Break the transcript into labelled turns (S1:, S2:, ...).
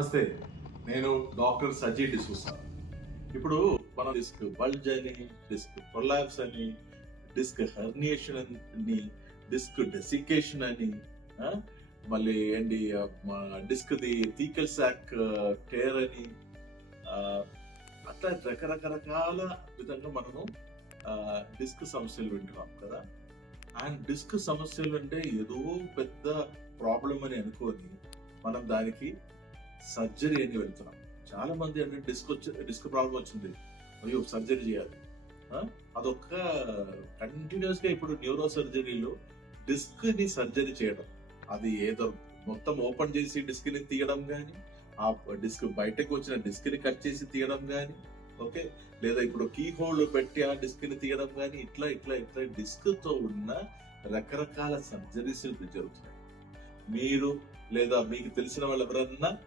S1: నమస్తే నేను డాక్టర్ సజీ డిసూసా. ఇప్పుడు మన డిస్క్ బల్జ్ అని డిస్క్ ప్రొలాప్స్ అని డిస్క్ హెర్నియేషన్ అని డిస్క్ డెసికేషన్ అని మళ్ళీ ఏంటి disc the thecal sac tear అని అట్లా రకరకరకాల విధంగా మనము డిస్క్ సమస్యలు వింటున్నాం కదా. అండ్ డిస్క్ సమస్యలు అంటే ఏదో పెద్ద ప్రాబ్లం అని అనుకోని మనం దానికి సర్జరీ అని వెళ్తున్నాం. చాలా మంది అంటే డిస్క్ వచ్చి డిస్క్ ప్రాబ్లం వచ్చింది. మరియు సర్జరీ చేయాలి. అదొక్క అదొక కంటిన్యూస్గా ఇప్పుడు న్యూరో సర్జరీలో డిస్క్ని సర్జరీ చేయడం. అది ఏదో మొత్తం ఓపెన్ చేసి డిస్క్ని తీయడం కానీ ఆ డిస్క్ బయటకు వచ్చిన డిస్క్ని కట్ చేసి తీయడం కానీ ఓకే? లేదా ఇప్పుడు కీ హోల్డ్ పెట్టి ఆ డిస్క్ని తీయడం కానీ ఇట్లా ఇట్లా ఇట్లా డిస్క్తో ఉన్న రకరకాల సర్జరీస్ జరుగుతున్నాయి. మీరు లేదా మీకు తెలిసిన వాళ్ళు ఎవరన్నా